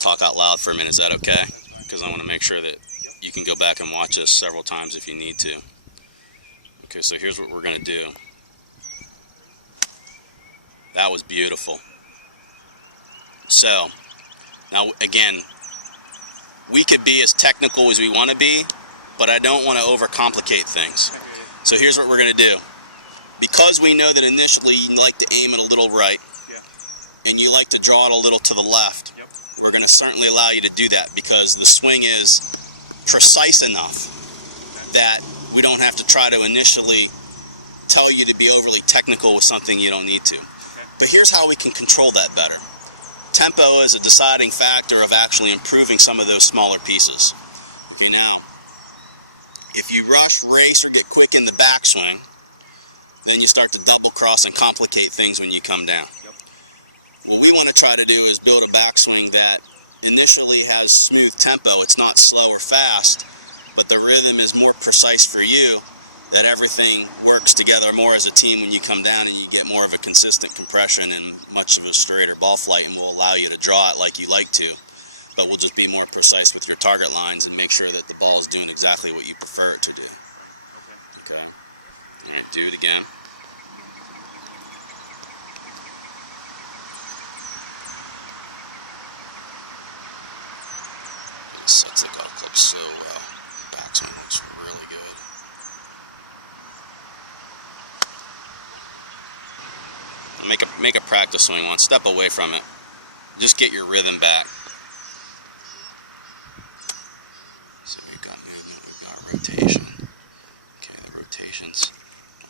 to talk out loud for a minute. Is that okay? Because I want to make sure that you can go back and watch this several times if you need to. Okay, so here's what we're going to do. That was beautiful. So, now again, we could be as technical as we want to be, but I don't want to overcomplicate things. So here's what we're going to do. Because we know that initially you like to aim it a little right, and you like to draw it a little to the left, we're going to certainly allow you to do that because the swing is precise enough that we don't have to try to initially tell you to be overly technical with something you don't need to. But here's how we can control that better. Tempo is a deciding factor of actually improving some of those smaller pieces. Okay, now, if you rush, race, or get quick in the backswing, then you start to double cross and complicate things when you come down. What we want to try to do is build a backswing that initially has smooth tempo. It's not slow or fast, but the rhythm is more precise for you, that everything works together more as a team when you come down and you get more of a consistent compression and much of a straighter ball flight, and we'll allow you to draw it like you like to, but we'll just be more precise with your target lines and make sure that the ball is doing exactly what you prefer it to do. Okay. All right, do it again. Sets the golf club so well. Backswing looks really good. Make a practice swing one. Step away from it. Just get your rhythm back. So we've got movement, we've got rotation. Okay, the rotations.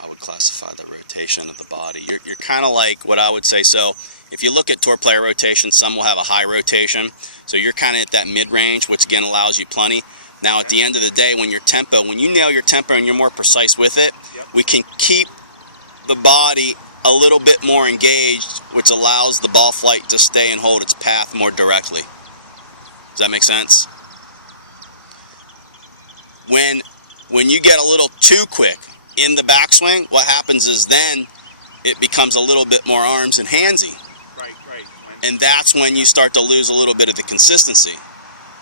I would classify the rotation of the body. You're kind of like what I would say. So if you look at tour player rotation, some will have a high rotation. So you're kind of at that mid-range, which again allows you plenty. Now at the end of the day, when you nail your tempo and you're more precise with it, we can keep the body a little bit more engaged, which allows the ball flight to stay and hold its path more directly. Does that make sense? When you get a little too quick in the backswing, what happens is then it becomes a little bit more arms and handsy. And that's when you start to lose a little bit of the consistency.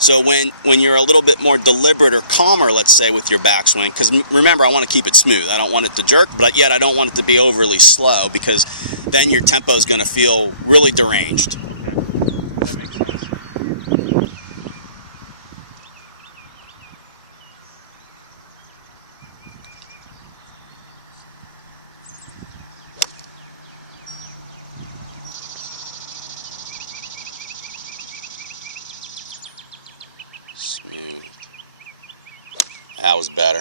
So when you're a little bit more deliberate or calmer, let's say, with your backswing, because remember, I want to keep it smooth. I don't want it to jerk, but yet I don't want it to be overly slow, because then your tempo is going to feel really deranged. That makes sense. That was better.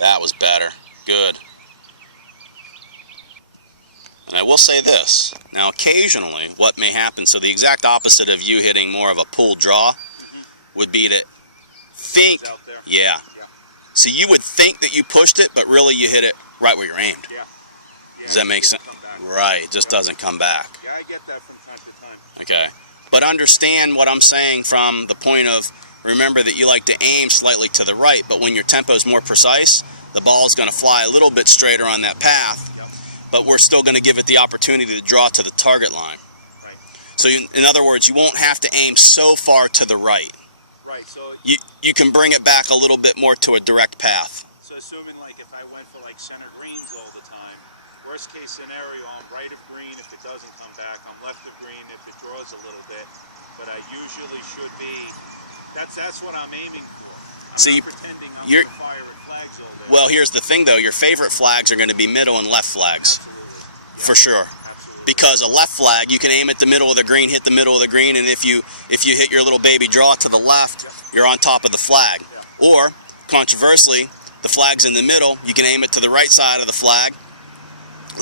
That was better. Good. And I will say this. Now, occasionally, what may happen, so the exact opposite of you hitting more of a pull draw would be to think, yeah. So you would think that you pushed it, but really you hit it right where you're aimed. Does that make sense? Right, it just doesn't come back. Yeah, I get that from time to time. Okay. But understand what I'm saying from the point of, remember that you like to aim slightly to the right, but when your tempo is more precise, the ball is going to fly a little bit straighter on that path, but we're still going to give it the opportunity to draw to the target line. Right. So in other words, you won't have to aim so far to the right. Right, so You can bring it back a little bit more to a direct path. So assuming like if I went for like center greens all the time, worst case scenario, I'm right of green if it doesn't come back, I'm left of green if it draws a little bit, but I usually should be, that's what I'm aiming for. I'm not pretending I'm going to fire at flags all day. Well, here's the thing though, your favorite flags are going to be middle and left flags. Absolutely. For sure. Absolutely. Because a left flag, you can aim at the middle of the green, hit the middle of the green, and if you hit your little baby draw to the left, you're on top of the flag. Or, controversially, the flag's in the middle, you can aim it to the right side of the flag,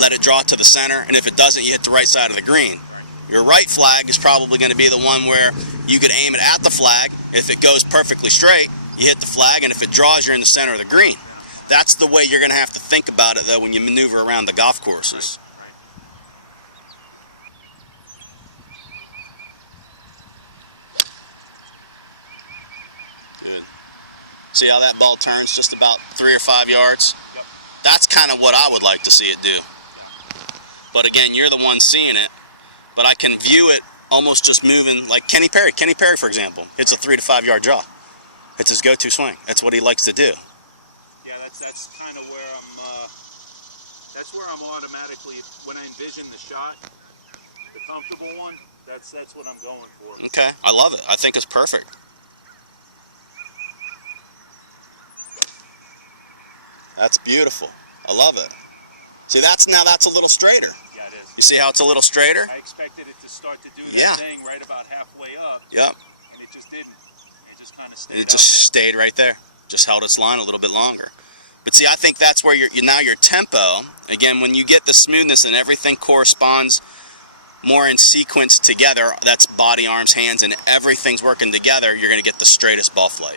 let it draw to the center, and if it doesn't, you hit the right side of the green. Your right flag is probably going to be the one where you could aim it at the flag. If it goes perfectly straight, you hit the flag, and if it draws, you're in the center of the green. That's the way you're going to have to think about it, though, when you maneuver around the golf courses. Good. See how that ball turns just about 3 or 5 yards? Yep. That's kind of what I would like to see it do. But again, you're the one seeing it, but I can view it almost just moving like Kenny Perry. Kenny Perry, for example, hits a 3 to 5 yard draw. It's his go-to swing. That's what he likes to do. Yeah, that's kind of where I'm automatically, when I envision the shot, the comfortable one, that's what I'm going for. Okay, I love it. I think it's perfect. That's beautiful. I love it. See, that's a little straighter. Yeah, it is. You see how it's a little straighter? I expected it to start to do that Yeah. thing right about halfway up. Yep. And it just didn't. It just kind of stayed It just out stayed right there. Just held its line a little bit longer. But see, I think that's where now your tempo, again, when you get the smoothness and everything corresponds more in sequence together, that's body, arms, hands, and everything's working together, you're going to get the straightest ball flight.